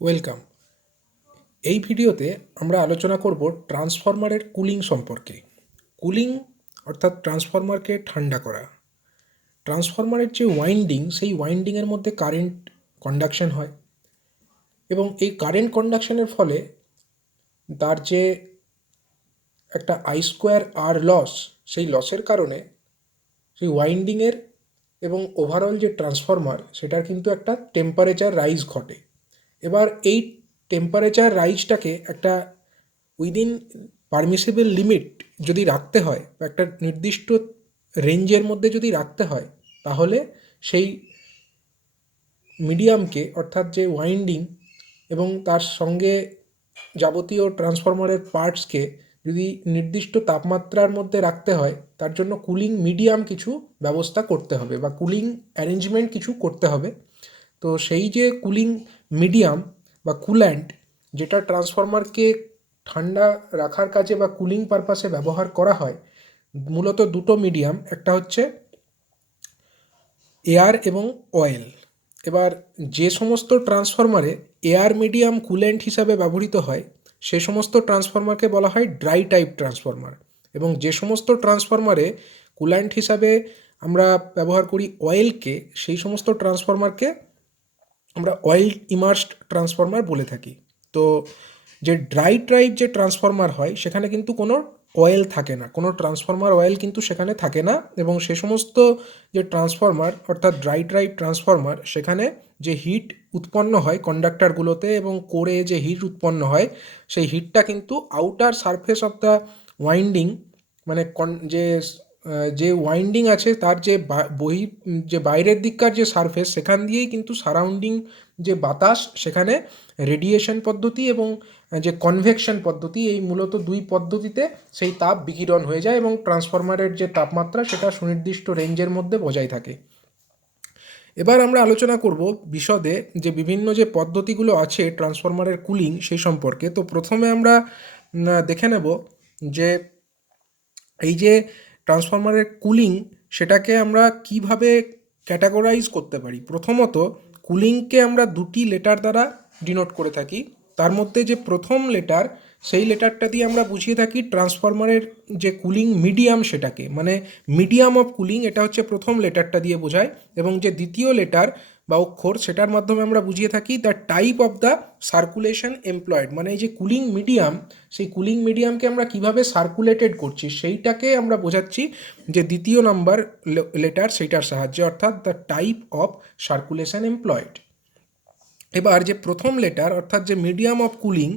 Welcome. এই ভিডিওতে আমরা আলোচনা করব ট্রান্সফরমারের কুলিং সম্পর্কে। কুলিং অর্থাৎ ট্রান্সফরমারকে ঠান্ডা করা। ট্রান্সফরমারের যে ওয়াইন্ডিং, সেই ওয়াইন্ডিংয়ের মধ্যে কারেন্ট কন্ডাকশন হয় এবং এই কারেন্ট কন্ডাকশনের ফলে তার যে একটা আই স্কোয়ার আর লস, সেই লসের কারণে সেই ওয়াইন্ডিংয়ের এবং ওভারঅল যে ট্রান্সফরমার সেটার কিন্তু একটা টেম্পারেচার রাইজ ঘটে। এবার এই টেম্পারেচার রাইজটাকে একটা উইদিন পারমিসিবল লিমিট যদি রাখতে হয় বা একটা নির্দিষ্ট রেঞ্জের মধ্যে যদি রাখতে হয়, তাহলে সেই মিডিয়ামকে অর্থাৎ যে ওয়াইন্ডিং এবং তার সঙ্গে যাবতীয় ট্রান্সফরমারের পার্টসকে যদি নির্দিষ্ট তাপমাত্রার মধ্যে রাখতে হয়, তার জন্য কুলিং মিডিয়াম কিছু ব্যবস্থা করতে হবে বা কুলিং অ্যারেঞ্জমেন্ট কিছু করতে হবে। তো সেই যে কুলিং মিডিয়াম বা কুল্যান্ট, যেটা ট্রান্সফরমারকে ঠান্ডা রাখার কাজে বা কুলিং পারপাসে ব্যবহার করা হয়, মূলত দুটো মিডিয়াম, একটা হচ্ছে এয়ার এবং অয়েল। এবার যে সমস্ত ট্রান্সফরমারে এয়ার মিডিয়াম কুল্যান্ট হিসাবে ব্যবহৃত হয়, সে সমস্ত ট্রান্সফরমারকে বলা হয় ড্রাই টাইপ ট্রান্সফরমার, এবং যে সমস্ত ট্রান্সফরমারে কুল্যান্ট হিসাবে আমরা ব্যবহার করি অয়েলকে, সেই সমস্ত ট্রান্সফরমারকে আমরা অয়েল ইমার্সড ট্রান্সফরমার বলে থাকি। তো যে ড্রাই টাইপ যে ট্রান্সফরমার হয়, সেখানে কিন্তু কোনো অয়েল থাকে না, কোনো ট্রান্সফরমার অয়েল কিন্তু সেখানে থাকে না, এবং সে সমস্ত যে ট্রান্সফরমার অর্থাৎ ড্রাই টাইপ ট্রান্সফরমার, সেখানে যে হিট উৎপন্ন হয় কন্ডাক্টরগুলোতে এবং কোরে যে হিট উৎপন্ন হয়, সেই হিটটা কিন্তু outer surface of the winding, মানে যে যে ওয়াইন্ডিং আছে তার যে যে বাইরের দিককার যে সারফেস, সেখান দিয়েই কিন্তু সারাউন্ডিং যে বাতাস, সেখানে রেডিয়েশন পদ্ধতি এবং যে কনভেকশন পদ্ধতি, এই মূলত দুই পদ্ধতিতে সেই তাপ বিকিরণ হয়ে যায় এবং ট্রান্সফরমারের যে তাপমাত্রা সেটা সুনির্দিষ্ট রেঞ্জের মধ্যে বজায় থাকে। এবার আমরা আলোচনা করব বিশদে যে বিভিন্ন যে পদ্ধতিগুলো আছে ট্রান্সফরমারের কুলিং সেই সম্পর্কে। তো প্রথমে আমরা দেখে নেব যে এই যে ট্রান্সফরমারের কুলিং, সেটাকে আমরা কিভাবে ক্যাটাগরাইজ করতে পারি। প্রথমত কুলিংকে আমরা দুটি লেটার দ্বারা ডিনোট করে থাকি। তার মধ্যে যে প্রথম লেটার, সেই লেটারটা দিয়ে আমরা বুঝিয়ে থাকি ট্রান্সফরমারের যে কুলিং মিডিয়াম, সেটাকে মানে মিডিয়াম অফ কুলিং, এটা হচ্ছে প্রথম লেটারটা দিয়ে বোঝায়। এবং যে দ্বিতীয় লেটার বা অক্ষর, সেটার মাধ্যমে আমরা বুঝিয়ে থাকি the type of the circulation employed, মানে এই যে কুলিং মিডিয়াম, সেই কুলিং মিডিয়ামকে আমরা কিভাবে সার্কুলেটেড করছি সেইটাকে আমরা বোঝাচ্ছি যে দ্বিতীয় নাম্বার লেটার সেইটার সাহায্যে, অর্থাৎ the type of circulation employed. এবার যে প্রথম লেটার অর্থাৎ যে মিডিয়াম অফ কুলিং,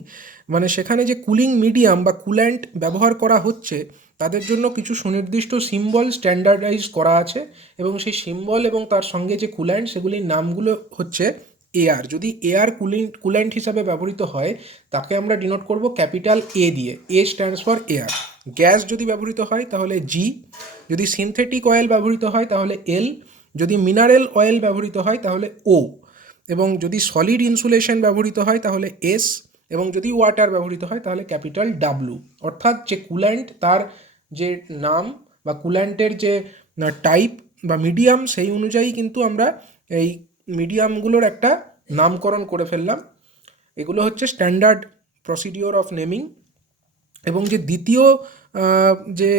মানে সেখানে যে কুলিং মিডিয়াম বা কুল্যান্ট ব্যবহার করা হচ্ছে, তাদের জন্য কিছু সুনির্দিষ্ট সিম্বল স্ট্যান্ডার্ডাইজ করা আছে, এবং সেই সিম্বল এবং তার সঙ্গে যে কুল্যান্ট, সেগুলির নামগুলো হচ্ছে এয়ার। যদি এয়ার কুল্যান্ট হিসাবে ব্যবহৃত হয়, তাকে আমরা ডিনোট করব ক্যাপিটাল এ দিয়ে, এ স্ট্যান্ডস ফর এয়ার। গ্যাস যদি ব্যবহৃত হয় তাহলে জি, যদি সিনথেটিক অয়েল ব্যবহৃত হয় তাহলে এল, যদি মিনারেল অয়েল ব্যবহৃত হয় তাহলে ও, এবং যদি সলিড ইনসুলেশন ব্যবহৃত হয় তাহলে এস, এবং যদি ওয়াটার ব্যবহৃত হয় তাহলে ক্যাপিটাল ডাব্লু। অর্থাৎ যে কুল্যান্ট, তার যে নাম বা কুল্যান্টের যে টাইপ বা মিডিয়াম, সেই অনুযায়ী কিন্তু আমরা এই মিডিয়ামগুলোর একটা নামকরণ করে ফেললাম। এগুলো হচ্ছে স্ট্যান্ডার্ড প্রসিডিওর অফ নেমিং। এবং যে দ্বিতীয় যে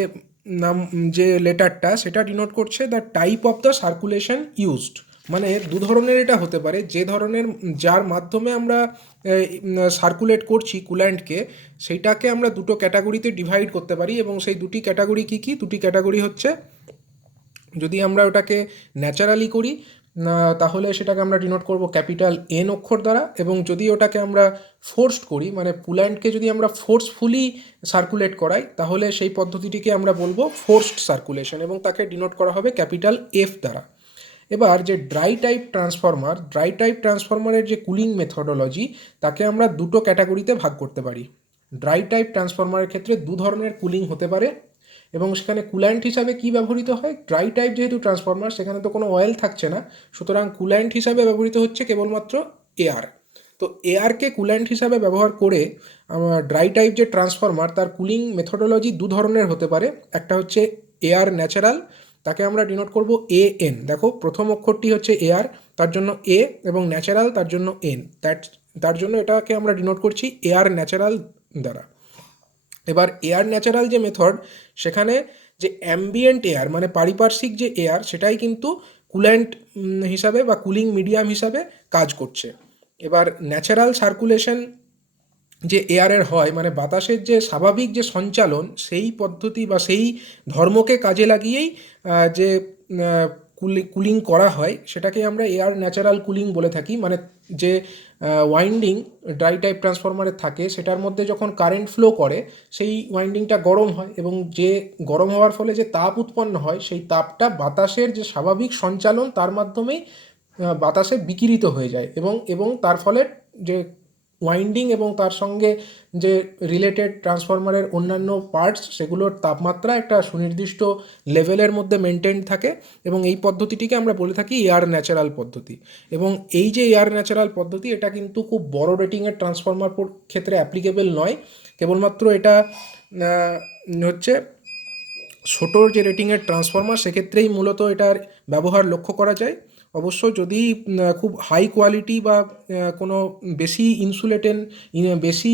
নাম, যে লেটারটা, সেটা ডিনোট করছে the type of the circulation used. মানে দু ধরনের এটা হতে পারে, যে ধরনের, যার মাধ্যমে আমরা সার্কুলেট করছি কুল্যান্টকে, সেইটাকে আমরা দুটো ক্যাটাগরিতে ডিভাইড করতে পারি। এবং সেই দুটি ক্যাটাগরি কী কী? দুটি ক্যাটাগরি হচ্ছে, যদি আমরা ওটাকে ন্যাচারালি করি তাহলে সেটাকে আমরা ডিনোট করব ক্যাপিটাল এন অক্ষর দ্বারা, এবং যদি ওটাকে আমরা ফোর্সড করি, মানে কুল্যান্টকে যদি আমরা ফোর্সফুলি সার্কুলেট করাই, তাহলে সেই পদ্ধতিটিকে আমরা বলবো ফোর্সড সার্কুলেশন, এবং তাকে ডিনোট করা হবে ক্যাপিটাল এফ দ্বারা। এবার যে ড্রাই টাইপ ট্রান্সফরমারের যে কুলিং মেথডোলজি, তাকে আমরা দুটো ক্যাটাগরিতে ভাগ করতে পারি। ড্রাই টাইপ ট্রান্সফরমারের ক্ষেত্রে দু ধরনের কুলিং হতে পারে, এবং সেখানে কুল্যান্ট হিসাবে কি ব্যবহৃত হয়? ড্রাই টাইপ যেহেতু ট্রান্সফরমার, সেখানে তো কোনো অয়েল থাকছে না, সুতরাং কুল্যান্ট হিসাবে ব্যবহৃত হচ্ছে কেবলমাত্র এয়ার। তো এয়ারকে কুল্যান্ট হিসাবে ব্যবহার করে ড্রাই টাইপ যে ট্রান্সফরমার, তার কুলিং মেথডোলজি দু ধরনের হতে পারে। একটা হচ্ছে এয়ার ন্যাচারাল, তাকে আমরা ডিনোট করব এ এন। দেখো, প্রথম অক্ষরটি হচ্ছে এয়ার, তার জন্য এ, এবং ন্যাচারাল তার জন্য এন। তার জন্য এটাকে আমরা ডিনোট করছি এয়ার ন্যাচারাল দ্বারা। এবার এয়ার ন্যাচারাল যে মেথড, সেখানে যে অ্যাম্বিয়েন্ট এয়ার মানে পারিপার্শ্বিক যে এয়ার, সেটাই কিন্তু কুল্যান্ট হিসাবে বা কুলিং মিডিয়াম হিসাবে কাজ করছে। এবার ন্যাচারাল সার্কুলেশন যে এয়ারের হয় মানে বাতাসের যে স্বাভাবিক যে সঞ্চালন, সেই পদ্ধতি বা সেই ধর্মকে কাজে লাগিয়েই যে কুলিং করা হয়, সেটাকে আমরা এয়ার ন্যাচারাল কুলিং বলে থাকি। মানে যে ওয়াইন্ডিং ড্রাই টাইপ ট্রান্সফরমারের থাকে, সেটার মধ্যে যখন কারেন্ট ফ্লো করে সেই ওয়াইন্ডিংটা গরম হয়, এবং যে গরম হওয়ার ফলে যে তাপ উৎপন্ন হয়, সেই তাপটা বাতাসের যে স্বাভাবিক সঞ্চালন তার মাধ্যমেই বাতাসে বিকিরিত হয়ে যায়, এবং তার ফলে যে ওয়াইন্ডিং এবং তার সঙ্গে যে রিলেটেড ট্রান্সফরমারের অন্যান্য পার্টস, সেগুলোর তাপমাত্রা একটা সুনির্দিষ্ট লেভেলের মধ্যে মেনটেন থাকে, এবং এই পদ্ধতিটিকে আমরা বলে থাকি এয়ার ন্যাচারাল পদ্ধতি। এবং এই যে এয়ার ন্যাচারাল পদ্ধতি, এটা কিন্তু খুব বড় রেটিংয়ের ট্রান্সফরমার ক্ষেত্রে অ্যাপ্লিকেবল নয়। কেবলমাত্র এটা হচ্ছে ছোটো যে রেটিংয়ের ট্রান্সফরমার, সেক্ষেত্রেই মূলত এটার ব্যবহার লক্ষ্য করা যায়। অবশ্য যদি খুব হাই কোয়ালিটি বা কোনো বেশি বেশি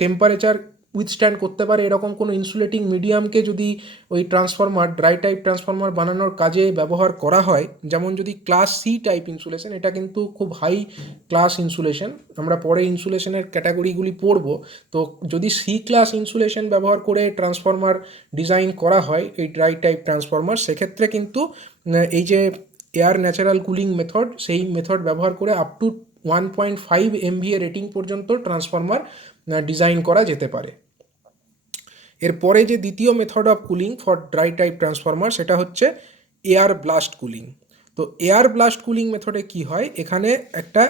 টেম্পারেচার উইথস্ট্যান্ড করতে পারে এরকম কোনো ইনসুলেটিং মিডিয়ামকে যদি ওই ট্রান্সফরমার ড্রাই টাইপ ট্রান্সফরমার বানানোর কাজে ব্যবহার করা হয়, যেমন যদি ক্লাস সি টাইপ ইনসুলেশন, এটা কিন্তু খুব হাই ক্লাস ইনসুলেশন, আমরা পরে ইনসুলেশনের ক্যাটাগরিগুলি পড়ব। তো যদি সি ক্লাস ইনসুলেশন ব্যবহার করে ট্রান্সফরমার ডিজাইন করা হয় এই ড্রাই টাইপ ট্রান্সফরমার, সেক্ষেত্রে কিন্তু এই যে এয়ার ন্যাচারাল কুলিং মেথড, সেই মেথড ব্যবহার করে আপ টু 1.5 MVA রেটিং পর্যন্ত ট্রান্সফরমার ডিজাইন করা যেতে পারে। এরপরে যে দ্বিতীয় method of cooling for dry type transformer, সেটা হচ্ছে এয়ার ব্লাস্ট কুলিং। তো এয়ার ব্লাস্ট কুলিং মেথডে কি হয়, এখানে একটা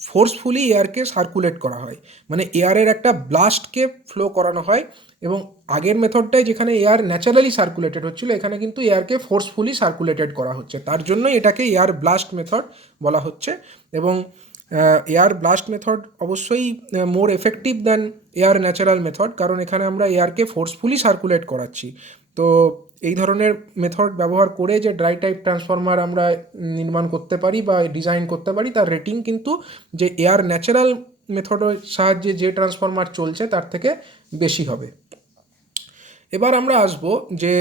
ফোর্সফুলি এয়ারকে সার্কুলেট করা হয়, মানে এয়ারের একটা ব্লাস্টকে ফ্লো করানো হয়। এবং আগের মেথডটায় যেখানে এয়ার ন্যাচারালি সার্কুলেটেড হচ্ছিল, এখানে কিন্তু এয়ারকে ফোর্সফুলি সার্কুলেটেড করা হচ্ছে, তার জন্যই এটাকে এয়ার ব্লাস্ট মেথড বলা হচ্ছে। এবং এয়ার ব্লাস্ট মেথড অবশ্যই more effective than air natural method, কারণ এখানে আমরা এয়ারকে ফোর্সফুলি সার্কুলেট করাচ্ছি। তো এই ধরনের মেথড ব্যবহার করে যে ড্রাই টাইপ ট্রান্সফরমার আমরা নির্মাণ করতে পারি বা ডিজাইন করতে পারি, তার রেটিং কিন্তু যে এয়ার ন্যাচারাল মেথডের সাহায্যে যে ট্রান্সফরমার চলছে তার থেকে বেশি হবে। এবার আমরা আসব যে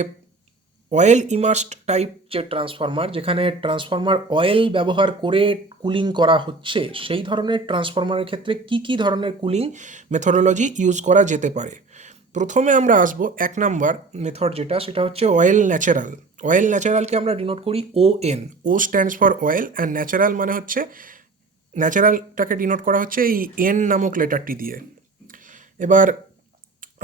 অয়েল ইমার্সড টাইপ যে ট্রান্সফরমার, যেখানে ট্রান্সফরমার অয়েল ব্যবহার করে কুলিং করা হচ্ছে, সেই ধরনের ট্রান্সফরমারের ক্ষেত্রে কি কি ধরনের কুলিং মেথডোলজি ইউজ করা যেতে পারে। প্রথমে আমরা আসব 1 নাম্বার মেথড, যেটা সেটা হচ্ছে অয়েল ন্যাচারাল। অয়েল ন্যাচারালকে আমরা ডিনোট করি ON, ও stands for oil, and natural মানে হচ্ছে, ন্যাচারালটাকে ডিনোট করা হচ্ছে এই N নামক লেটারটি দিয়ে। এবার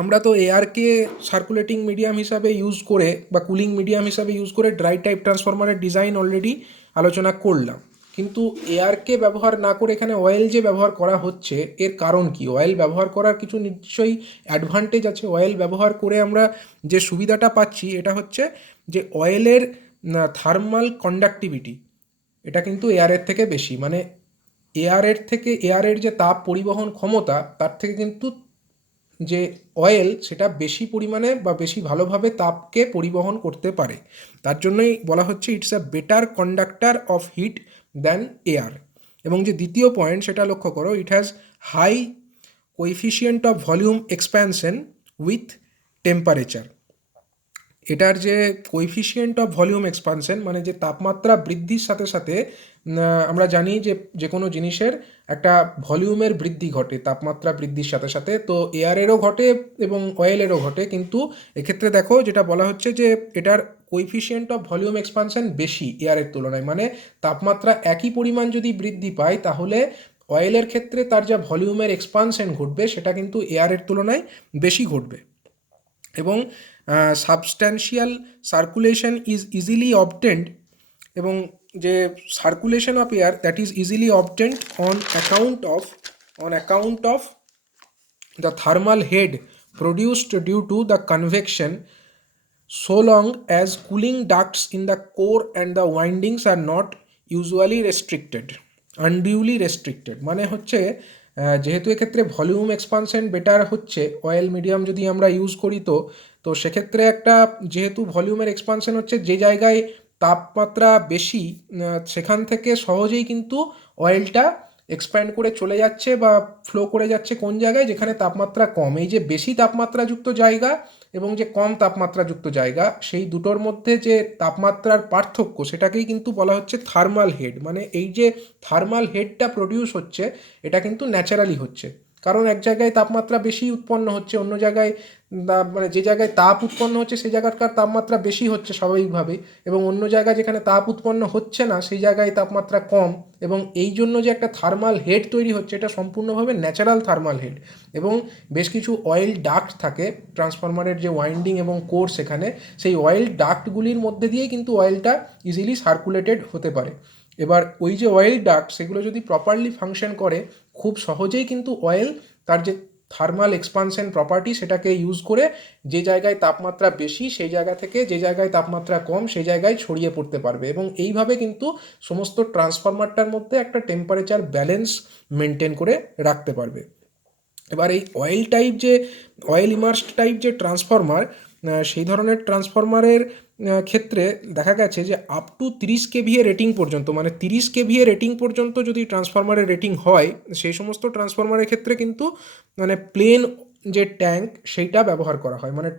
আমরা তো এয়ারকে সার্কুলেটিং মিডিয়াম হিসাবে ইউজ করে বা কুলিং মিডিয়াম হিসাবে ইউজ করে ড্রাই টাইপ ট্রান্সফরমারের ডিজাইন অলরেডি আলোচনা করলাম, কিন্তু এয়ারকে ব্যবহার না করে এখানে অয়েল যে ব্যবহার করা হচ্ছে, এর কারণ কি? অয়েল ব্যবহার করার কিছু নিশ্চয়ই অ্যাডভান্টেজ আছে। অয়েল ব্যবহার করে আমরা যে সুবিধাটা পাচ্ছি, এটা হচ্ছে যে অয়েলের থার্মাল কন্ডাক্টিভিটি, এটা কিন্তু এয়ারের থেকে বেশি। মানে এয়ারের যে তাপ পরিবহন ক্ষমতা, তার থেকে কিন্তু যে অয়েল, সেটা বেশি পরিমাণে বা বেশি ভালোভাবে তাপকে পরিবহন করতে পারে। তার জন্যই বলা হচ্ছে it's a better conductor of heat than air. এবং যে দ্বিতীয় পয়েন্ট, সেটা লক্ষ্য করো, it has high coefficient of volume expansion with temperature. এটার যে কোএফিসিয়েন্ট অফ ভলিউম এক্সপানশন, মানে যে তাপমাত্রা বৃদ্ধির সাথে সাথে আমরা জানি যে যে কোনো জিনিসের একটা ভলিউমের বৃদ্ধি ঘটে তাপমাত্রা বৃদ্ধির সাথে সাথে, তো এয়ারেরও ঘটে এবং অয়েলেরও ঘটে। কিন্তু এক্ষেত্রে দেখো যেটা বলা হচ্ছে যে এটার কোএফিসিয়েন্ট অফ ভলিউম এক্সপানশন বেশি এয়ারের তুলনায়, মানে তাপমাত্রা একই পরিমাণ যদি বৃদ্ধি পায়, তাহলে অয়েলের ক্ষেত্রে তার যা ভলিউমের এক্সপানশন ঘটবে, সেটা কিন্তু এয়ারের তুলনায় বেশি ঘটবে। এবং substantial circulation is easily obtained, এবং যে circulation of air that is easily obtained on account of the thermal head produced due to the convection, so long as cooling ducts in the core and the windings are not unduly restricted। মানে হচ্ছে যেহেতু এক্ষেত্রে volume expansion better হচ্ছে oil medium যদি আমরা use করি, তো সেক্ষেত্রে একটা যেহেতু ভলিউমের এক্সপানশন হচ্ছে, যে জায়গায় তাপমাত্রা বেশি সেখান থেকে সহজেই কিন্তু অয়েলটা এক্সপ্যান্ড করে চলে যাচ্ছে বা ফ্লো করে যাচ্ছে কোন জায়গায়, যেখানে তাপমাত্রা কম। এই যে বেশি তাপমাত্রাযুক্ত জায়গা এবং যে কম তাপমাত্রাযুক্ত জায়গা, সেই দুটোর মধ্যে যে তাপমাত্রার পার্থক্য, সেটাকেই কিন্তু বলা হচ্ছে থার্মাল হেড। মানে এই যে থার্মাল হেডটা প্রডিউস হচ্ছে, এটা কিন্তু ন্যাচারালি হচ্ছে, কারণ এক জায়গায় তাপমাত্রা বেশি উৎপন্ন হচ্ছে, অন্য জায়গায় মানে যে জায়গায় তাপ উৎপন্ন হচ্ছে সেই জায়গাকার তাপমাত্রা বেশি হচ্ছে স্বাভাবিকভাবেই, এবং অন্য জায়গায় যেখানে তাপ উৎপন্ন হচ্ছে না সেই জায়গায় তাপমাত্রা কম। এবং এই জন্য যে একটা থার্মাল হেড তৈরি হচ্ছে, এটা সম্পূর্ণভাবে ন্যাচারাল থার্মাল হেড। এবং বেশ কিছু অয়েল ডাক্ট থাকে ট্রান্সফরমারের যে ওয়াইন্ডিং এবং কোর, সেখানে সেই অয়েল ডাক্টগুলির মধ্যে দিয়েই কিন্তু অয়েলটা ইজিলি সার্কুলেটেড হতে পারে। এবার ওই যে অয়েল ডাক্ট, সেগুলো যদি প্রপারলি ফাংশন করে, খুব সহজেই কিন্তু অয়েল তার যে থার্মাল এক্সপানশন প্রপার্টি, সেটাকে ইউজ করে যে জায়গায় তাপমাত্রা বেশি সেই জায়গা থেকে যে জায়গায় তাপমাত্রা কম সেই জায়গায় ছড়িয়ে পড়তে পারবে। এবং এইভাবে কিন্তু সমস্ত ট্রান্সফরমারটার মধ্যে একটা টেম্পারেচার ব্যালেন্স মেনটেন করে রাখতে পারবে। এবার এই অয়েল ইমার্সড টাইপ যে ট্রান্সফরমার, সেই ধরনের ট্রান্সফরমারের ক্ষেত্রে দেখা গেছে যে আপ টু 30 kVA রেটিং পর্যন্ত, মানে 30 kVA রেটিং পর্যন্ত যদি ট্রান্সফরমারের রেটিং হয়, সেই সমস্ত ট্রান্সফরমারের ক্ষেত্রে কিন্তু মানে প্লেন যে ট্যাঙ্ক সেইটা ব্যবহার করা হয়। মানে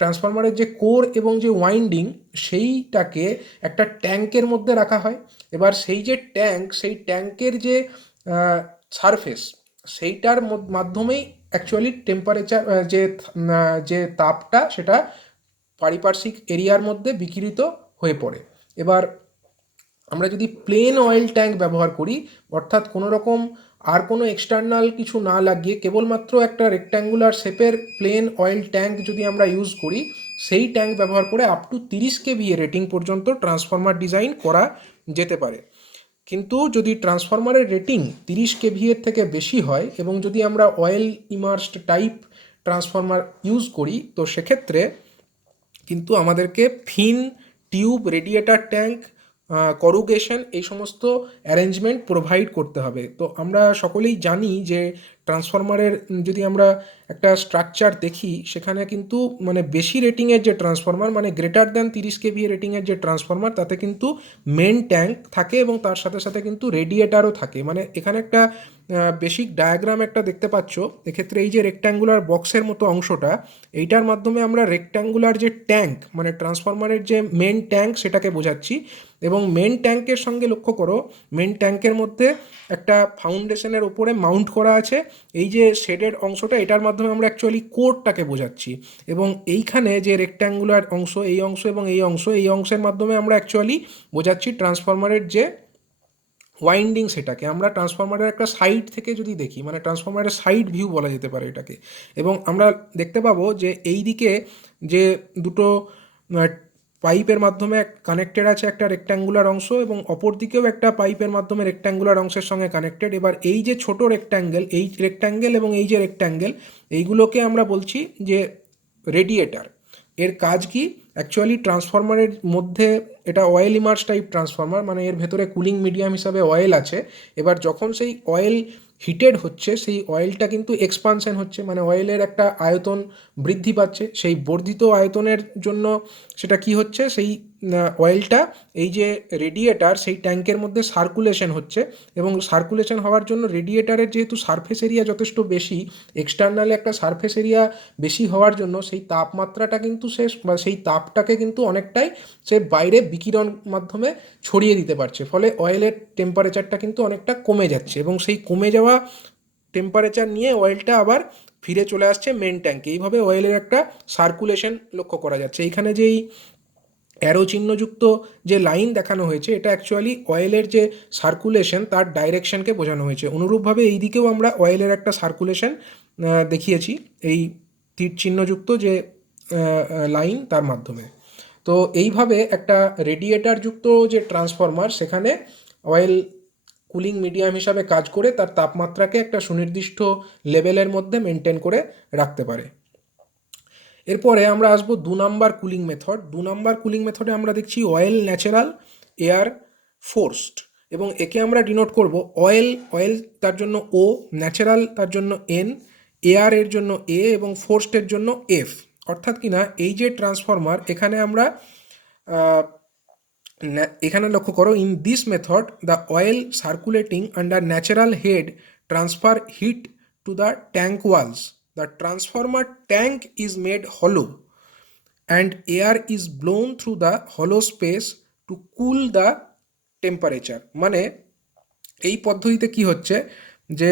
ট্রান্সফরমারের যে কোর এবং যে ওয়াইন্ডিং, সেইটাকে একটা ট্যাঙ্কের মধ্যে রাখা হয়। এবার সেই যে ট্যাঙ্ক, সেই ট্যাঙ্কের যে সারফেস, সেইটার মাধ্যমেই অ্যাকচুয়ালি টেম্পারেচার যে তাপটা, সেটা পারিপার্শ্বিক এরিয়ার মধ্যে বিকিরিত হয়ে পড়ে। এবার আমরা যদি প্লেন অয়েল ট্যাঙ্ক ব্যবহার করি, অর্থাৎ কোনো রকম আর কোনো এক্সটার্নাল কিছু না লাগিয়ে কেবলমাত্র একটা রেক্ট্যাঙ্গুলার শেপের প্লেন অয়েল ট্যাঙ্ক যদি আমরা ইউজ করি, সেই ট্যাঙ্ক ব্যবহার করে আপ টু 30 kVA রেটিং পর্যন্ত ট্রান্সফরমার ডিজাইন করা যেতে পারে। কিন্তু যদি ট্রান্সফরমারের রেটিং 30 kVA থেকে বেশি হয় এবং যদি আমরা oil immersed type transformer use করি, তো সেক্ষেত্রে কিন্তু আমাদেরকে ফিন টিউব রেডিয়েটার ট্যাঙ্ক, করুগেশন, এই সমস্ত অ্যারেঞ্জমেন্ট প্রোভাইড করতে হবে। তো আমরা সকলেই জানি যে ট্রান্সফরমারের যদি আমরা একটা স্ট্রাকচার দেখি, সেখানে কিন্তু মানে বেশি রেটিংয়ের যে ট্রান্সফরমার, মানে গ্রেটার দ্যান 30 kVA রেটিংয়ের যে ট্রান্সফরমার, তাতে কিন্তু মেন ট্যাঙ্ক থাকে এবং তার সাথে সাথে কিন্তু রেডিয়েটারও থাকে। মানে এখানে একটা বেসিক ডায়াগ্রাম একটা দেখতে পাচ্ছ। এক্ষেত্রে এই যে রেক্ট্যাঙ্গুলার বক্সের মতো অংশটা, এইটার মাধ্যমে আমরা রেক্ট্যাঙ্গুলার যে ট্যাঙ্ক, মানে ট্রান্সফরমারের যে মেন ট্যাঙ্ক, সেটাকে বোঝাচ্ছি। এবং মেন ট্যাঙ্কের সঙ্গে লক্ষ্য করো, মেন ট্যাঙ্কের মধ্যে একটা ফাউন্ডেশনের ওপরে মাউন্ট করা আছে এই যে শেডেড অংশটা, এটার মাধ্যমে আমরা অ্যাকচুয়ালি কোরটাকে বোঝাচ্ছি। এবং এইখানে যে রেক্ট্যাঙ্গুলার অংশ, এই অংশ এবং এই অংশের মাধ্যমে আমরা অ্যাকচুয়ালি বোঝাচ্ছি ট্রান্সফরমারের যে ওয়াইন্ডিং, সেটাকে আমরা ট্রান্সফরমারের একটা সাইড থেকে যদি দেখি, মানে ট্রান্সফরমারের সাইড ভিউ বলা যেতে পারে এটাকে। এবং আমরা দেখতে পাবো যে এই দিকে যে দুটো পাইপের মাধ্যমে কানেক্টেড আছে একটা রেক্ট্যাঙ্গুলার অংশ, এবং অপর দিকেও একটা পাইপের মাধ্যমে রেক্ট্যাঙ্গুলার অংশের সঙ্গে কানেক্টেড। এবার এই যে ছোট রেক্ট্যাঙ্গেল, এই রেক্ট্যাঙ্গেল এবং এই যে রেক্ট্যাঙ্গেল, এইগুলোকে আমরা বলছি যে রেডিয়েটার। এর কাজ কি? অ্যাকচুয়ালি ট্রান্সফরমারের মধ্যে, এটা অয়েল ইমার্স টাইপ ট্রান্সফরমার, মানে এর ভেতরে কুলিং মিডিয়াম হিসাবে অয়েল আছে। এবার যখন সেই অয়েল হিটেড হচ্ছে, সেই অয়েলটা কিন্তু এক্সপানশন হচ্ছে, মানে অয়েলের একটা আয়তন বৃদ্ধি পাচ্ছে। সেই বর্ধিত আয়তনের জন্য সেটা কি হচ্ছে, সেই অয়েলটা এই যে রেডিয়েটার, সেই ট্যাঙ্কের মধ্যে সার্কুলেশন হচ্ছে। এবং সার্কুলেশন হওয়ার জন্য রেডিয়েটারের যেহেতু সারফেস এরিয়া যথেষ্ট বেশি, এক্সটার্নালি একটা সারফেস এরিয়া বেশি হওয়ার জন্য সেই তাপমাত্রাটা কিন্তু সেই তাপটাকে কিন্তু অনেকটাই সে বাইরে বিকিরণ মাধ্যমে ছড়িয়ে দিতে পারছে। ফলে অয়েলের টেম্পারেচারটা কিন্তু অনেকটা কমে যাচ্ছে, এবং সেই কমে যাওয়া টেম্পারেচার নিয়ে অয়েলটা আবার ফিরে চলে আসছে মেন ট্যাঙ্কে। এইভাবে অয়েলের একটা সার্কুলেশন লক্ষ্য করা যাচ্ছে। এইখানে যেই অ্যারো চিহ্নযুক্ত যে লাইন দেখানো হয়েছে, এটা অ্যাকচুয়ালি অয়েলের যে সার্কুলেশন, তার ডাইরেকশনকে বোঝানো হয়েছে। অনুরূপভাবে এই দিকেও আমরা অয়েলের একটা সার্কুলেশন দেখিয়েছি এই তীর চিহ্নযুক্ত যে লাইন, তার মাধ্যমে। তো এইভাবে একটা রেডিয়েটারযুক্ত যে ট্রান্সফরমার, সেখানে অয়েল কুলিং মিডিয়াম হিসাবে কাজ করে তার তাপমাত্রাকে একটা সুনির্দিষ্ট লেভেলের মধ্যে মেনটেন করে রাখতে পারে। এরপরে আমরা আসবো 2 নম্বর কুলিং মেথড। 2 নম্বর কুলিং মেথডে আমরা দেখছি অয়েল ন্যাচারাল, এয়ার ফোর্সড। এবং একে আমরা ডিনোট করব অয়েল তার জন্য ও, ন্যাচারাল তার জন্য এন, এয়ার এর জন্য এ এবং ফোর্সডের জন্য এফ। অর্থাৎ কিনা এই যে ট্রান্সফরমার, এখানে আমরা এখানে লক্ষ্য করো, in this method the oil circulating under natural head transfer heat to the tank walls, the transformer tank is made hollow and air is blown through the hollow space to cool the temperature. মানে এই পদ্ধতিতে কি হচ্ছে যে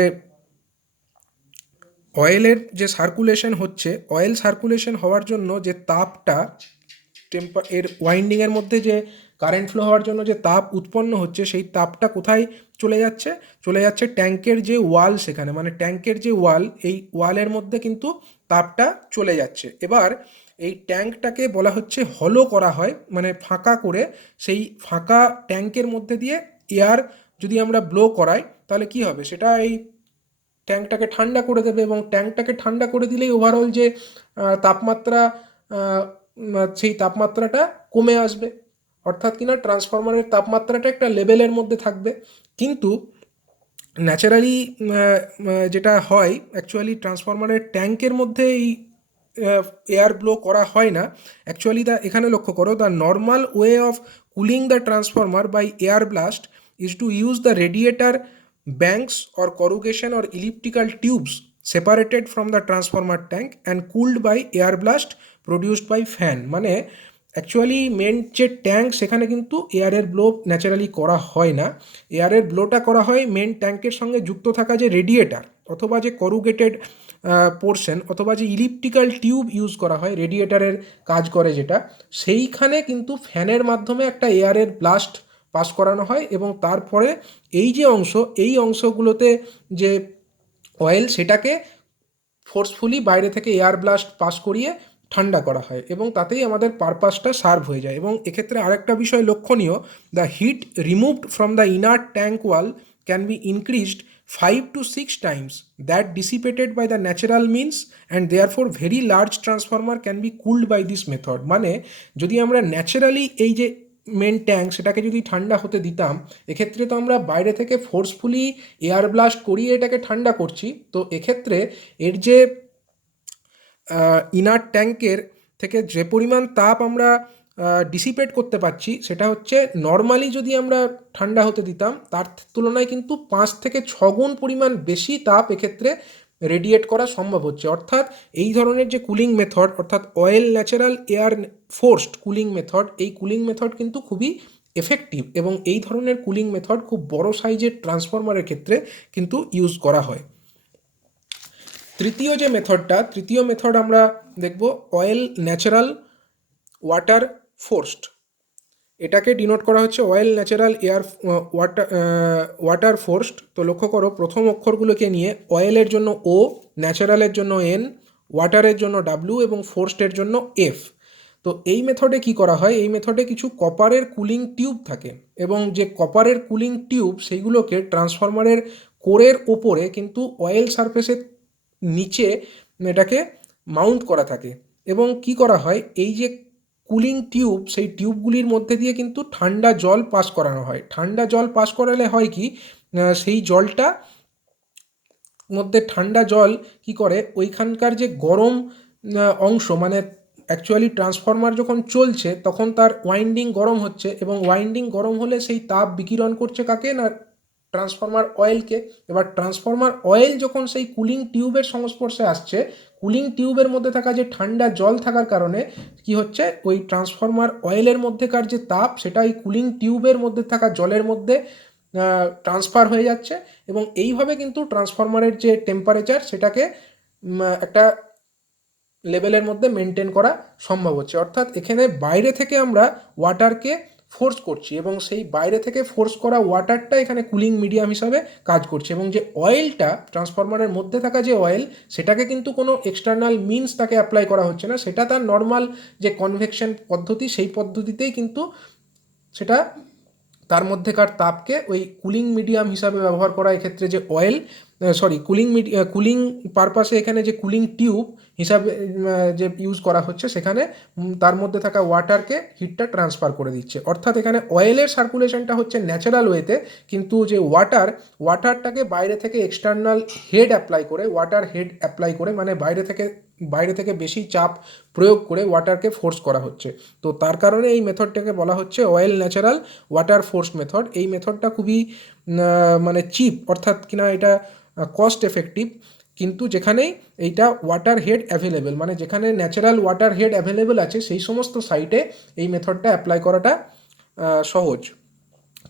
অয়েলের যে circulation হচ্ছে, oil circulation হওয়ার জন্য যে তাপটা এর ওয়াইন্ডিংয়ের মধ্যে যে কারেন্ট ফ্লো হওয়ার জন্য যে তাপ উৎপন্ন হচ্ছে, সেই তাপটা কোথায় চলে যাচ্ছে? চলে যাচ্ছে ট্যাঙ্কের যে ওয়াল, সেখানে মানে ট্যাঙ্কের যে ওয়াল, এই ওয়ালের মধ্যে কিন্তু তাপটা চলে যাচ্ছে। এবার এই ট্যাঙ্কটাকে বলা হচ্ছে হলো করা হয়, মানে ফাঁকা করে। সেই ফাঁকা ট্যাঙ্কের মধ্যে দিয়ে এয়ার যদি আমরা ব্লো করাই, তাহলে কি হবে? সেটা এই ট্যাঙ্কটাকে ঠান্ডা করে দেবে, এবং ট্যাঙ্কটাকে ঠান্ডা করে দিলেই ওভারঅল যে তাপমাত্রা, সেই তাপমাত্রাটা কমে আসবে। অর্থাৎ কিনা ট্রান্সফরমারের তাপমাত্রাটা একটা লেভেলের মধ্যে থাকবে। কিন্তু ন্যাচারালি যেটা হয়, অ্যাকচুয়ালি ট্রান্সফরমারের ট্যাঙ্কের মধ্যে এই এয়ার ব্লো করা হয় না। অ্যাকচুয়ালি এখানে লক্ষ্য করো, the normal way of cooling the transformer by air blast is to use the radiator banks or corrugation or elliptical tubes separated from the transformer tank and cooled by air blast produced by fan। মানে actually main যে tank, সেখানে কিন্তু এয়ারের blow naturally করা হয় না। এয়ারের ব্লোটা করা হয় main ট্যাঙ্কের সঙ্গে যুক্ত থাকা যে রেডিয়েটার অথবা যে করুগেটেড পোর্শন অথবা যে ইলিপ্টিক্যাল টিউব ইউজ করা হয়, রেডিয়েটারের কাজ করে যেটা, সেইখানে কিন্তু ফ্যানের মাধ্যমে একটা এয়ারের ব্লাস্ট পাস করানো হয়, এবং তারপরে এই যে অংশ, এই অংশগুলোতে যে অয়েল, সেটাকে ফোর্সফুলি বাইরে থেকে এয়ার ব্লাস্ট পাস করিয়ে ঠান্ডা করা হয়, এবং তাতেই আমাদের পারপাসটা সার্ভ হয়ে যায়। এবং এক্ষেত্রে আরেকটা বিষয় লক্ষণীয়, the heat removed from the inner tank wall can be increased 5 to 6 times that dissipated by the natural means, and therefore very large transformer can be cooled by this method। মানে যদি আমরা ন্যাচারালি এই যে main tank, সেটাকে যদি ঠান্ডা হতে দিতাম, এক্ষেত্রে তো আমরা বাইরে থেকে ফোর্সফুলি এয়ার ব্লাস্ট করিয়ে এটাকে ঠান্ডা করছি। তো এক্ষেত্রে এর যে ইনার ট্যাঙ্কের থেকে যে পরিমাণ তাপ আমরা ডিসিপেট করতে পারছি, সেটা হচ্ছে নর্মালি যদি আমরা ঠান্ডা হতে দিতাম তার তুলনায় কিন্তু 5 থেকে 6 গুণ পরিমাণ বেশি তাপ এক্ষেত্রে রেডিয়েট করা সম্ভব হচ্ছে। অর্থাৎ এই ধরনের যে কুলিং মেথড, অর্থাৎ oil natural air forced cooling method, এই কুলিং মেথড কিন্তু খুবই এফেক্টিভ, এবং এই ধরনের কুলিং মেথড খুব বড় সাইজের ট্রান্সফরমারের ক্ষেত্রে কিন্তু ইউজ করা হয়। তৃতীয় মেথড আমরা দেখব অয়েল ন্যাচারাল ওয়াটার ফোর্সড। এটাকে ডিনোট করা হচ্ছে oil natural air water forced. তো লক্ষ্য করো, প্রথম অক্ষরগুলোকে নিয়ে অয়েলের জন্য ও, ন্যাচারালের জন্য এন, ওয়াটারের জন্য ডাব্লিউ এবং ফোর্সডের জন্য এফ। তো এই মেথডে কি করা হয়, এই মেথডে কিছু কপারের কুলিং টিউব থাকে, এবং যে কপারের কুলিং টিউব, সেইগুলোকে ট্রান্সফরমারের কোরের ওপরে কিন্তু অয়েল সারফেসের নিচে এটাকে মাউন্ট করা থাকে। এবং কি করা হয়, এই যে কুলিং টিউব, সেই টিউবগুলির মধ্যে দিয়ে কিন্তু ঠান্ডা জল পাস করানো হয়। ঠান্ডা জল পাস করালে হয় কি, সেই জলটা মধ্যে ঠান্ডা জল কি করে, ওইখানকার যে গরম অংশ, মানে অ্যাকচুয়ালি ট্রান্সফরমার যখন চলছে তখন তার ওয়াইন্ডিং গরম হচ্ছে, এবং ওয়াইন্ডিং গরম হলে সেই তাপ বিকিরণ করছে কাকে না, ট্রান্সফরমার অয়েলকে। এবার ট্রান্সফরমার অয়েল যখন সেই কুলিং টিউবের সংস্পর্শে আসছে, কুলিং টিউবের মধ্যে থাকা যে ঠান্ডা জল থাকার কারণে কি হচ্ছে, ওই ট্রান্সফরমার অয়েলের মধ্যেকার যে তাপ, সেটা এই কুলিং টিউবের মধ্যে থাকা জলের মধ্যে ট্রান্সফার হয়ে যাচ্ছে, এবং এইভাবে কিন্তু ট্রান্সফরমারের যে টেম্পারেচার, সেটাকে একটা লেভেলের মধ্যে মেনটেন করা সম্ভব হচ্ছে। অর্থাৎ এখানে বাইরে থেকে আমরা ওয়াটারকে ফোর্স করছি, এবং সেই বাইরে থেকে ফোর্স করা ওয়াটারটা এখানে কুলিং মিডিয়াম হিসাবে কাজ করছে, এবং যে অয়েলটা ট্রান্সফরমারের মধ্যে থাকা যে অয়েল, সেটাকে কিন্তু কোনো এক্সটার্নাল মিনস তাকে অ্যাপ্লাই করা হচ্ছে না, সেটা তার নর্মাল যে কনভেকশন পদ্ধতি, সেই পদ্ধতিতেই কিন্তু সেটা তার মধ্যেকার তাপকে ওই কুলিং মিডিয়াম হিসাবে ব্যবহার করা, এক্ষেত্রে যে অয়েল সরি কুলিং পারপাসে এখানে যে কুলিং টিউব হিসাবে যে ইউজ করা হচ্ছে সেখানে তার মধ্যে থাকা ওয়াটারকে হিটটা ট্রান্সফার করে দিচ্ছে। অর্থাৎ এখানে অয়েলের সার্কুলেশনটা হচ্ছে ন্যাচারাল ওয়েতে, কিন্তু যে ওয়াটারটাকে বাইরে থেকে এক্সটার্নাল হেড অ্যাপ্লাই করে, ওয়াটার হেড অ্যাপ্লাই করে, মানে বাইরে থেকে বেশি চাপ প্রয়োগ করে ওয়াটারকে ফোর্স করা হচ্ছে। তো তার কারণে এই মেথডটাকে বলা হচ্ছে oil natural water force method. এই মেথডটা খুবই মানে চিপ, অর্থাৎ কিনা এটা কস্ট এফেক্টিভ, কিন্তু যেখানেই এইটা ওয়াটার হেড অ্যাভেলেবেল, মানে যেখানে ন্যাচারাল ওয়াটার হেড অ্যাভেলেবেল আছে সেই সমস্ত সাইটে এই মেথডটা অ্যাপ্লাই করাটা সহজ।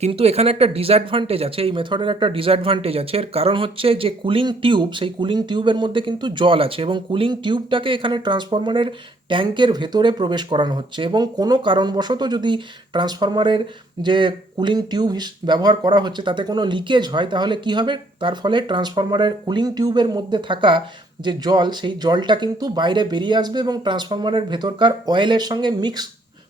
কিন্তু এখানে একটা ডিসঅ্যাডভান্টেজ আছে, এই মেথডের একটা ডিসঅ্যাডভান্টেজ আছে। এর কারণ হচ্ছে যে কুলিং টিউব, সেই কুলিং টিউবের মধ্যে কিন্তু জল আছে এবং কুলিং টিউবটাকে এখানে ট্রান্সফরমারের ট্যাঙ্কের ভেতরে প্রবেশ করানো হচ্ছে, এবং কোনো কারণবশত যদি ট্রান্সফরমারের যে কুলিং টিউব ব্যবহার করা হচ্ছে তাতে কোনো লিকেজ হয়, তাহলে কি হবে, তার ফলে ট্রান্সফরমারের কুলিং টিউবের মধ্যে থাকা যে জল, সেই জলটা কিন্তু বাইরে বেরিয়ে আসবে এবং ট্রান্সফরমারের ভেতরকার অয়েলের সঙ্গে মিক্স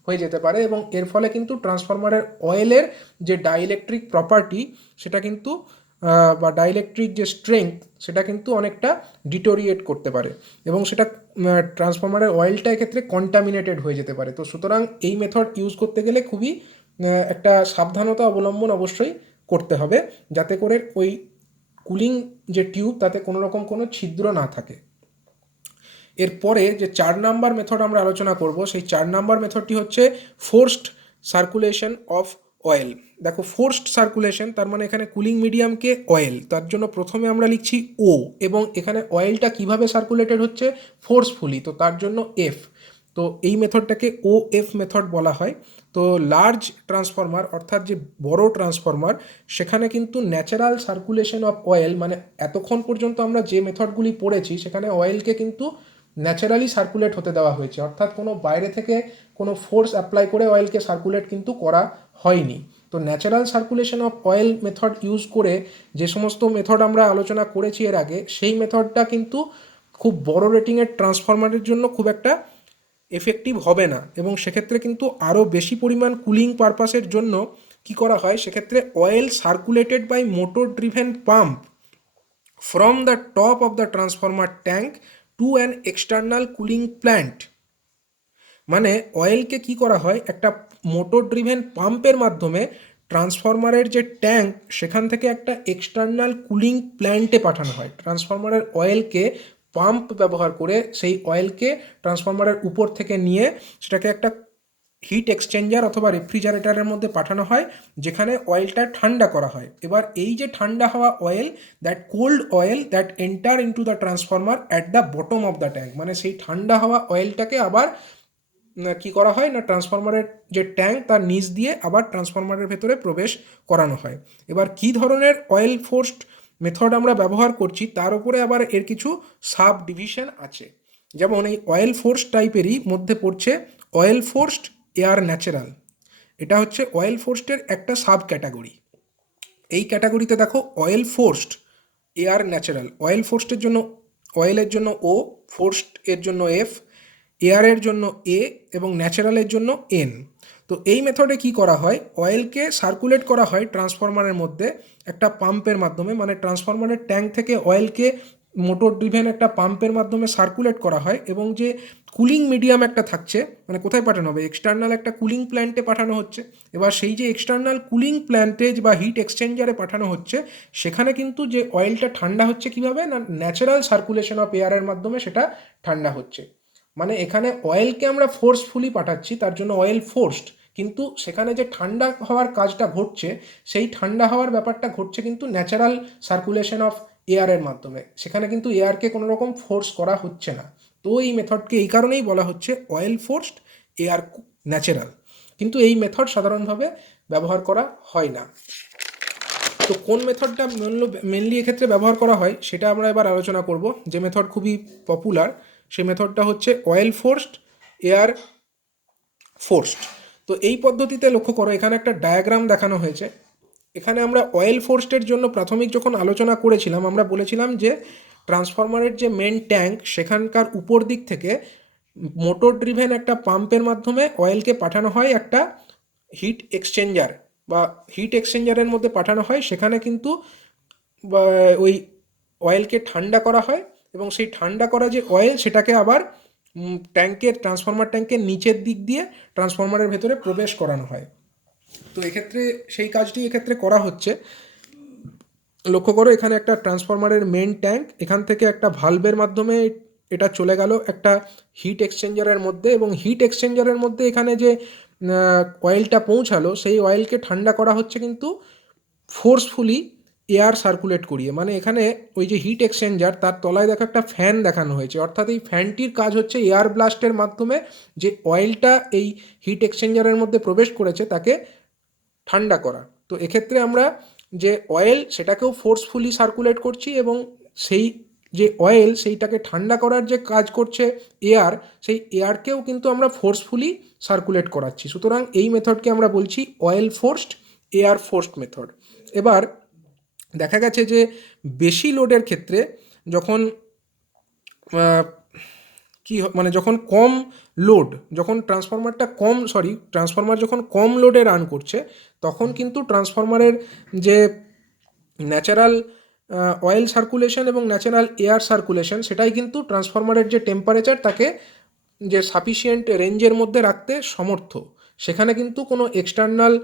হয়ে যেতে পারে, এবং এর ফলে কিন্তু ট্রান্সফরমারের অয়েলের যে ডাইইলেকট্রিক প্রপার্টি সেটা কিন্তু বা ডাইইলেকট্রিক যে স্ট্রেংথ সেটা কিন্তু অনেকটা ডিটোরিয়েট করতে পারে, এবং সেটা ট্রান্সফরমারের অয়েলটা এক্ষেত্রে কন্টামিনেটেড হয়ে যেতে পারে। তো সুতরাং এই মেথড ইউজ করতে গেলে খুবই একটা সাবধানতা অবলম্বন অবশ্যই করতে হবে, যাতে করে ওই কুলিং যে টিউব তাতে কোনো রকম কোনো ছিদ্র না থাকে। এরপরে যে 4 নাম্বার মেথড আমরা আলোচনা করব, সেই 4 নাম্বার মেথডটি হচ্ছে ফোর্সড সার্কুলেশন অফ অয়েল। দেখো, ফোর্সড সার্কুলেশন তার মানে এখানে কুলিং মিডিয়ামকে অয়েল, তার জন্য প্রথমে আমরা লিখছি ও, এবং এখানে অয়েলটা কিভাবে সার্কুলেটেড হচ্ছে, ফোর্সফুলি, তো তার জন্য এফ। তো এই মেথডটাকে ও এফ মেথড বলা হয়। তো লার্জ ট্রান্সফরমার, অর্থাৎ যে বড় ট্রান্সফরমার, সেখানে কিন্তু ন্যাচারাল সার্কুলেশন অফ অয়েল, মানে এতক্ষণ পর্যন্ত আমরা যে মেথডগুলি পড়েছি সেখানে অয়েলকে কিন্তু ন্যাচারালি সার্কুলেট হতে দেওয়া হয়েছে, অর্থাৎ কোনো বাইরে থেকে কোনো ফোর্স অ্যাপ্লাই করে অয়েলকে সার্কুলেট কিন্তু করা হয়নি। তো natural circulation of oil method use করে যে সমস্ত মেথড আমরা আলোচনা করেছি এর আগে, সেই মেথডটা কিন্তু খুব বড় রেটিংয়ের ট্রান্সফরমারের জন্য খুব একটা এফেক্টিভ হবে না, এবং সেক্ষেত্রে কিন্তু আরও বেশি পরিমাণ কুলিং পারপাসের জন্য কি করা হয়, সেক্ষেত্রে oil circulated by motor driven pump from the top of the transformer tank to an external cooling plant। মানে অয়েলকে কি করা হয়, একটা মোটর ড্রিভেন পাম্পের মাধ্যমে ট্রান্সফরমারের যে ট্যাঙ্ক সেখান থেকে একটা এক্সটার্নাল কুলিং প্ল্যান্টে পাঠানো হয়। ট্রান্সফরমারের অয়েলকে পাম্প ব্যবহার করে সেই অয়েলকে ট্রান্সফরমারের উপর থেকে নিয়ে সেটাকে একটা হিট এক্সচেঞ্জার অথবা রেফ্রিজারেটরের মধ্যে পাঠানো হয়, যেখানে অয়েলটা ঠান্ডা করা হয়। এবার এই যে ঠান্ডা হওয়া oil, that cold oil that enter into the transformer at the bottom of the tank, মানে সেই ঠান্ডা হওয়া অয়েলটাকে আবার কি করা হয় না, ট্রান্সফরমারের যে ট্যাঙ্ক তার নিচ দিয়ে আবার ট্রান্সফরমারের ভেতরে প্রবেশ করানো হয়। এবার কি ধরনের অয়েল ফোর্সড মেথড আমরা ব্যবহার করছি তার উপরে আবার এর কিছু সাব ডিভিশন আছে। যেমন এই অয়েল ফোর্স টাইপেরই মধ্যে পড়ছে অয়েল ফোর্সড এয়ার ন্যাচারাল। এটা হচ্ছে অয়েল ফোর্সডের একটা সাব ক্যাটাগরি। এই ক্যাটাগরিতে দেখো, oil forced air natural, oil ফোর্সডের জন্য অয়েলের জন্য ও, ফোর্সড এর জন্য এফ, এয়ারের জন্য এ, এবং ন্যাচারালের জন্য এন। তো এই মেথডে কি করা হয়, অয়েলকে সার্কুলেট করা হয় ট্রান্সফরমারের মধ্যে একটা পাম্পের মাধ্যমে, মানে ট্রান্সফরমারের ট্যাঙ্ক থেকে অয়েলকে মোটর ড্রিভেন একটা পাম্পের মাধ্যমে সার্কুলেট করা হয়, এবং যে কুলিং মিডিয়াম একটা থাকছে, মানে কোথায় পাঠানো হবে, এক্সটার্নাল একটা কুলিং প্ল্যান্টে পাঠানো হচ্ছে। এবার সেই যে এক্সটার্নাল কুলিং প্ল্যান্টে বা হিট এক্সচেঞ্জারে পাঠানো হচ্ছে, সেখানে কিন্তু যে অয়েলটা ঠান্ডা হচ্ছে কীভাবে না, ন্যাচারাল সার্কুলেশন অফ এয়ারের মাধ্যমে সেটা ঠান্ডা হচ্ছে। মানে এখানে অয়েলকে আমরা ফোর্সফুলি পাঠাচ্ছি, তার জন্য অয়েল ফোর্সড, কিন্তু সেখানে যে ঠান্ডা হওয়ার কাজটা ঘটছে, সেই ঠান্ডা হওয়ার ব্যাপারটা ঘটছে কিন্তু ন্যাচারাল সার্কুলেশন অফ এয়ারের মাধ্যমে, সেখানে কিন্তু এয়ারকে কোনো রকম ফোর্স করা হচ্ছে না। তো এই মেথডকে এই কারণেই বলা হচ্ছে অয়েল ফোর্সড এয়ার ন্যাচারাল, কিন্তু এই মেথড সাধারণভাবে ব্যবহার করা হয় না। তো কোন মেথডটা মেনলি এক্ষেত্রে ব্যবহার করা হয় সেটা আমরা এবার আলোচনা করব। যে মেথড খুবই পপুলার সেই মেথডটা হচ্ছে অয়েল ফোর্সড এয়ার ফোর্সড। তো এই পদ্ধতিতে লক্ষ্য করো, এখানে একটা ডায়াগ্রাম দেখানো হয়েছে। এখানে আমরা অয়েল ফোর্সডের জন্য প্রাথমিক যখন আলোচনা করেছিলাম, আমরা বলেছিলাম যে ট্রান্সফরমারের যে মেন ট্যাঙ্ক সেখানকার উপর দিক থেকে মোটর ড্রিভেন একটা পাম্পের মাধ্যমে অয়েলকে পাঠানো হয় একটা হিট এক্সচেঞ্জার, বা হিট এক্সচেঞ্জারের মধ্যে পাঠানো হয়। সেখানে কিন্তু ওই অয়েলকে ঠান্ডা করা হয় এবং সেই ঠান্ডা করা যে অয়েল সেটাকে আবার ট্রান্সফরমার ট্যাঙ্কের নিচের দিক দিয়ে ট্রান্সফরমারের ভেতরে প্রবেশ করানো হয়। তো এক্ষেত্রে সেই কাজটি এক্ষেত্রে করা হচ্ছে। লক্ষ্য করো, এখানে একটা ট্রান্সফরমারের মেন ট্যাঙ্ক, এখান থেকে একটা ভালভের মাধ্যমে এটা চলে গেল একটা হিট এক্সচেঞ্জারের মধ্যে, এবং হিট এক্সচেঞ্জারের মধ্যে এখানে যে অয়েলটা পৌঁছালো সেই অয়েলকে ঠান্ডা করা হচ্ছে কিন্তু ফোর্সফুলি এয়ার সার্কুলেট করিয়ে। মানে এখানে ওই যে হিট এক্সচেঞ্জার তার তলায় দেখো একটা ফ্যান দেখানো হয়েছে, অর্থাৎ এই ফ্যানটির কাজ হচ্ছে এয়ার ব্লাস্টের মাধ্যমে যে অয়েলটা এই হিট এক্সচেঞ্জারের মধ্যে প্রবেশ করেছে তাকে ঠান্ডা করা। তো এক্ষেত্রে আমরা যে অয়েল সেটাকেও ফোর্সফুলি সার্কুলেট করছি, এবং সেই যে অয়েল সেইটাকে ঠান্ডা করার যে কাজ করছে এয়ার, সেই এয়ারকেও কিন্তু আমরা ফোর্সফুলি সার্কুলেট করাচ্ছি। সুতরাং এই মেথডকে আমরা বলছি oil forced air forced method. এবার দেখা গেছে যে বেশি লোডের ক্ষেত্রে যখন মানে যখন কম লোড, যখন ট্রান্সফরমার যখন কম লোডে রান করছে, তখন কিন্তু ট্রান্সফরমারের যে ন্যাচারাল অয়েল সার্কুলেশন এবং ন্যাচারাল এয়ার সার্কুলেশন সেটাই কিন্তু ট্রান্সফরমারের যে টেম্পারেচার তাকে যে সাফিসিয়েন্ট রেঞ্জের মধ্যে রাখতে সমর্থ। সেখানে কিন্তু কোনো এক্সটার্নাল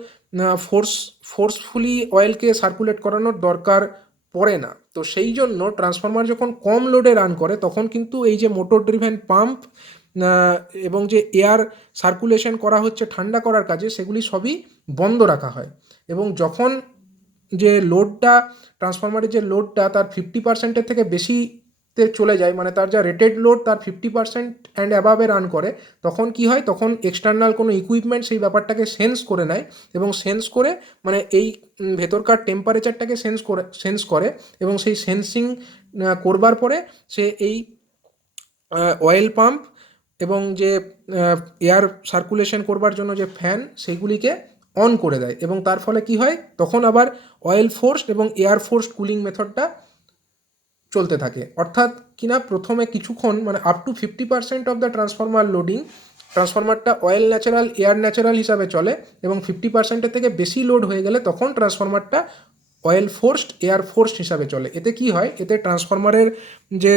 ফোর্সফুলি অয়েলকে সার্কুলেট করানোর দরকার পড়ে না। তো সেই জন্য ট্রান্সফরমার যখন কম লোডে রান করে তখন কিন্তু এই যে মোটর ড্রিভেন পাম্প এবং যে এয়ার সার্কুলেশন করা হচ্ছে ঠান্ডা করার কাজে, সেগুলি সবই বন্ধ রাখা হয়। এবং যখন যে লোডটা ট্রান্সফরমারের যে লোডটা তার 50%-এর থেকে বেশিতে চলে যায়, মানে তার যা রেটেড লোড তার 50% অ্যান্ড অ্যাবাভে রান করে, তখন কি হয়, তখন এক্সটার্নাল কোনো ইকুইপমেন্ট সেই ব্যাপারটাকে সেন্স করে নেয়, এবং সেন্স করে মানে এই ভেতরকার টেম্পারেচারটাকে সেন্স করে, এবং সেই সেন্সিং করবার পরে সে এই অয়েল পাম্প এবং যে এয়ার সার্কুলেশন করবার জন্য যে ফ্যান সেইগুলিকে অন করে দেয়, এবং তার ফলে কি হয়, তখন আবার অয়েল ফোর্সড এবং এয়ার ফোর্সড কুলিং মেথডটা চলতে থাকে। অর্থাৎ কিনা প্রথমে কিছুক্ষণ মানে up to 50% of the transformer loading, ট্রান্সফরমারটা অয়েল ন্যাচারাল এয়ার ন্যাচারাল হিসাবে চলে, এবং 50%-এর থেকে বেশি লোড হয়ে গেলে তখন ট্রান্সফরমারটা অয়েল ফোর্সড এয়ার ফোর্সড হিসাবে চলে। এতে কি হয়, এতে ট্রান্সফরমারের যে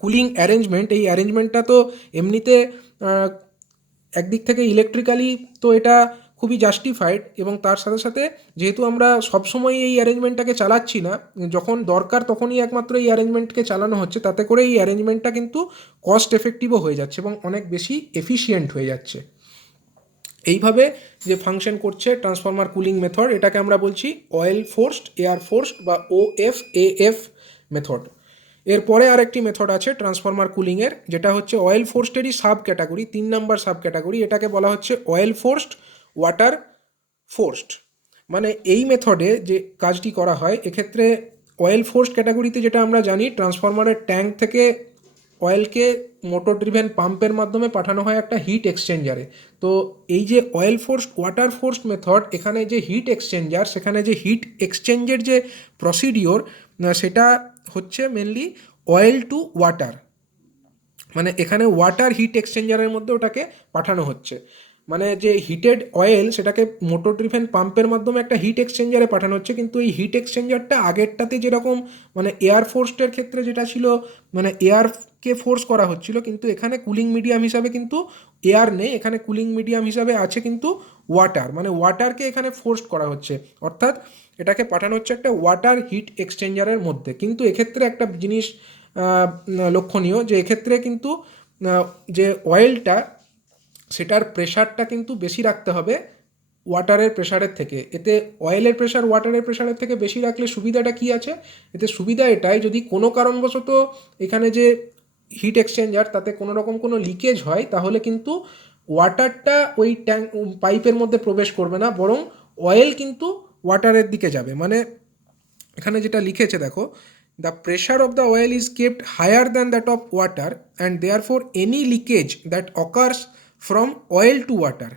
কুলিং অ্যারেঞ্জমেন্ট, এই অ্যারেঞ্জমেন্টটা তো এমনিতে একদিক থেকে ইলেকট্রিক্যালি তো এটা খুবই জাস্টিফাইড, এবং তার সাথে সাথে যেহেতু আমরা সবসময় এই অ্যারেঞ্জমেন্টটাকে চালাচ্ছি না, যখন দরকার তখনই একমাত্র এই অ্যারেঞ্জমেন্টকে চালানো হচ্ছে, তাতে করে এই অ্যারেঞ্জমেন্টটা কিন্তু কস্ট এফেক্টিভও হয়ে যাচ্ছে এবং অনেক বেশি এফিশিয়েন্ট হয়ে যাচ্ছে। এইভাবে যে ফাংশন করছে ট্রান্সফরমার কুলিং মেথড, এটাকে আমরা বলছি অয়েল ফোর্সড এয়ার ফোর্সড বা OFAF মেথড। এরপরে আরেকটি মেথড আছে ট্রান্সফরমার কুলিংয়ের, যেটা হচ্ছে অয়েল ফোর্সডেরই সাব ক্যাটাগরি, 3 নম্বর সাব ক্যাটাগরি। এটাকে বলা হচ্ছে অয়েল ফোর্সড ওয়াটার ফোর্সড। মানে এই মেথডে যে কাজটি করা হয়, এক্ষেত্রে অয়েল ফোর্সড ক্যাটাগরিতে যেটা আমরা জানি, ট্রান্সফরমারের ট্যাঙ্ক থেকে অয়েলকে মোটর ড্রিভেন পাম্পের মাধ্যমে পাঠানো হয় একটা হিট এক্সচেঞ্জারে। তো এই যে oil forced water forced method, এখানে যে হিট এক্সচেঞ্জার, সেখানে যে হিট এক্সচেঞ্জের যে প্রসিডিওর সেটা হচ্ছে মেনলি অয়েল টু ওয়াটার। মানে এখানে ওয়াটার হিট এক্সচেঞ্জারের মধ্যে ওটাকে পাঠানো হচ্ছে, মানে যে হিটেড অয়েল সেটাকে মোটর ড্রিভেন পাম্পের মাধ্যমে একটা হিট এক্সচেঞ্জারে পাঠানো হচ্ছে। কিন্তু এই হিট এক্সচেঞ্জারটা আগেরটাতে যেরকম মানে এয়ার ফোর্সডের ক্ষেত্রে যেটা ছিল, মানে এয়ারকে ফোর্স করা হচ্ছিল, কিন্তু এখানে কুলিং মিডিয়াম হিসাবে কিন্তু এয়ার নেই, এখানে কুলিং মিডিয়াম হিসাবে আছে কিন্তু ওয়াটার। মানে ওয়াটারকে এখানে ফোর্স করা হচ্ছে, অর্থাৎ এটাকে পাঠানো হচ্ছে একটা ওয়াটার হিট এক্সচেঞ্জারের মধ্যে। কিন্তু এক্ষেত্রে একটা জিনিস লক্ষণীয়, যে এক্ষেত্রে কিন্তু যে অয়েলটা সেটার প্রেশারটা কিন্তু বেশি রাখতে হবে ওয়াটারের প্রেশারের থেকে। এতে অয়েলের প্রেশার ওয়াটারের প্রেশারের থেকে বেশি রাখলে সুবিধাটা কি আছে, এতে সুবিধা এটাই, যদি কোনো কারণবশত এখানে যে হিট এক্সচেঞ্জার তাতে কোনো রকম কোনো লিকেজ হয়, তাহলে কিন্তু ওয়াটারটা ওই ট্যাঙ্ক পাইপের মধ্যে প্রবেশ করবে না, বরং অয়েল কিন্তু ওয়াটারের দিকে যাবে। মানে এখানে যেটা লিখেছে দেখো, the pressure of the oil is kept higher than that of water and therefore any leakage that occurs from oil to water.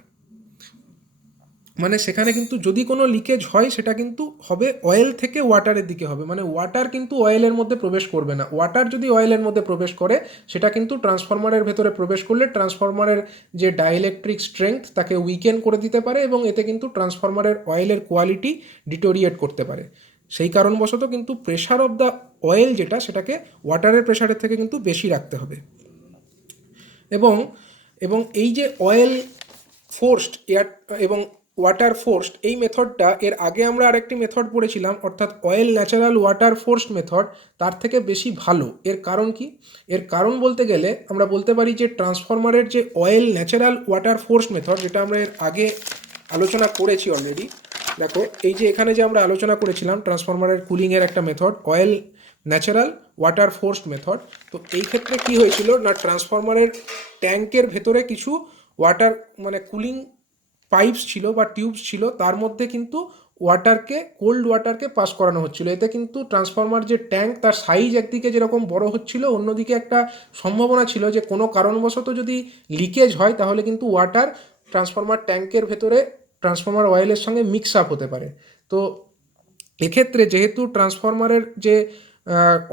মানে সেখানে কিন্তু যদি কোনো লিকেজ হয় সেটা কিন্তু হবে অয়েল থেকে ওয়াটারের দিকে হবে, মানে ওয়াটার কিন্তু অয়েলের মধ্যে প্রবেশ করবে না। ওয়াটার যদি অয়েলের মধ্যে প্রবেশ করে, সেটা কিন্তু ট্রান্সফরমারের ভেতরে প্রবেশ করলে ট্রান্সফরমারের যে ডাইইলেকট্রিক স্ট্রেংথ তাকে উইকেন করে দিতে পারে, এবং এতে কিন্তু ট্রান্সফরমারের অয়েলের কোয়ালিটি ডিটোরিয়েট করতে পারে। সেই কারণবশত কিন্তু প্রেশার অফ দ্য অয়েল যেটা, সেটাকে ওয়াটারের প্রেশারের থেকে কিন্তু বেশি রাখতে হবে। এবং এবং এই যে অয়েল ফোর্সড এয়ার এবং ওয়াটার ফোর্সড, এই মেথডটা এর আগে আমরা আরেকটি মেথড পড়েছিলাম, অর্থাৎ oil natural water forced method, তার থেকে বেশি ভালো। এর কারণ কি? এর কারণ বলতে গেলে আমরা বলতে পারি যে ট্রান্সফরমারের যে oil natural water forced method, যেটা আমরা এর আগে আলোচনা করেছি অলরেডি। দেখো, এই যে এখানে যে আমরা আলোচনা করেছিলাম ট্রান্সফরমারের কুলিংয়ের একটা method, oil natural water forced method. তো এই ক্ষেত্রে কি হয়েছিল না, ট্রান্সফরমারের ট্যাঙ্কের ভেতরে কিছু ওয়াটার মানে কুলিং পাইপস ছিল বা টিউবস ছিল, তার মধ্যে কিন্তু ওয়াটারকে, কোল্ড ওয়াটারকে পাস করানো হচ্ছিল। এতে কিন্তু ট্রান্সফরমার যে ট্যাঙ্ক, তার সাইজ একদিকে যেরকম বড় হচ্ছিল, অন্যদিকে একটা সম্ভাবনা ছিল যে কোনো কারণবশত যদি লিকেজ হয় তাহলে কিন্তু ওয়াটার ট্রান্সফরমার ট্যাঙ্কের ভেতরে ট্রান্সফরমার অয়েলের সঙ্গে মিক্স আপ হতে পারে। তো এক্ষেত্রে যেহেতু ট্রান্সফরমারের যে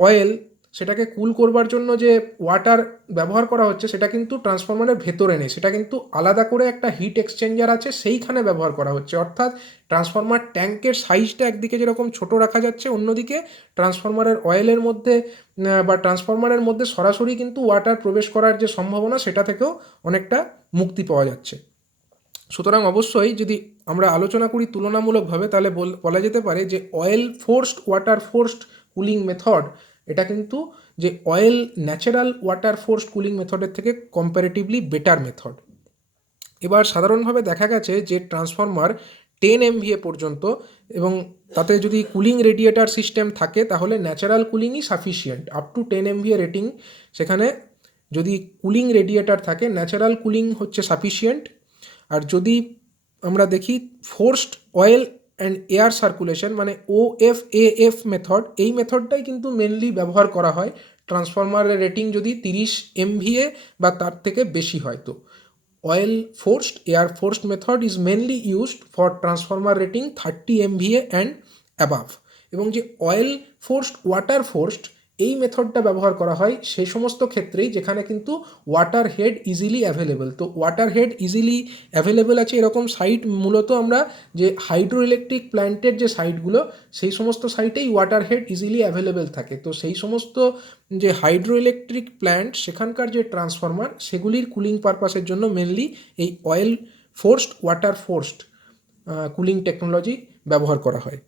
অয়েল, সেটাকে কুল করবার জন্য যে ওয়াটার ব্যবহার করা হচ্ছে, সেটা কিন্তু ট্রান্সফরমারের ভেতরে নেই, সেটা কিন্তু আলাদা করে একটা হিট এক্সচেঞ্জার আছে, সেইখানে ব্যবহার করা হচ্ছে। অর্থাৎ ট্রান্সফরমার ট্যাঙ্কের সাইজটা একদিকে যেরকম ছোট রাখা যাচ্ছে, অন্যদিকে ট্রান্সফরমারের অয়েলের মধ্যে বা ট্রান্সফরমারের মধ্যে সরাসরি কিন্তু ওয়াটার প্রবেশ করার যে সম্ভাবনা, সেটা থেকেও অনেকটা মুক্তি পাওয়া যাচ্ছে। সুতরাং অবশ্যই যদি আমরা আলোচনা করি তুলনামূলকভাবে, তাহলে বলা যেতে পারে যে oil forced water forced cooling method, এটা কিন্তু যে oil natural water forced cooling মেথডের থেকে কম্পারেটিভলি বেটার মেথড। এবার সাধারণভাবে দেখা গেছে যে ট্রান্সফরমার 10 MVA পর্যন্ত, এবং তাতে যদি কুলিং রেডিয়েটার সিস্টেম থাকে তাহলে ন্যাচারাল কুলিংই sufficient. Up to 10 MVA rating, সেখানে যদি কুলিং রেডিয়েটার থাকে, ন্যাচারাল কুলিং হচ্ছে সাফিসিয়েন্ট। আর যদি আমরা দেখি forced oil and air circulation, মানে OFAF মেথড, এই মেথডটাই কিন্তু মেনলি ব্যবহার করা হয় ট্রান্সফরমারের রেটিং যদি 30 MVA বা তার থেকে বেশি হয়। তো oil forced air forced method is mainly used for transformer rating 30 MVA and above। এবং যে অয়েল ফোর্সড ওয়াটার ফোর্সড, এই মেথডটা ব্যবহার করা হয় সেই সমস্ত ক্ষেত্রেই যেখানে কিন্তু ওয়াটার হেড ইজিলি অ্যাভেলেবেল। তো ওয়াটার হেড ইজিলি অ্যাভেলেবেল আছে এরকম সাইট মূলত আমরা যে হাইড্রো ইলেকট্রিক প্ল্যান্টের যে সাইটগুলো, সেই সমস্ত সাইটেই ওয়াটার হেড ইজিলি অ্যাভেলেবেল থাকে। তো সেই সমস্ত যে হাইড্রো ইলেকট্রিক প্ল্যান্ট, সেখানকার যে ট্রান্সফরমার, সেগুলির কুলিং পারপাসের জন্য মেনলি এই oil forced water forced cooling technology ব্যবহার করা হয়।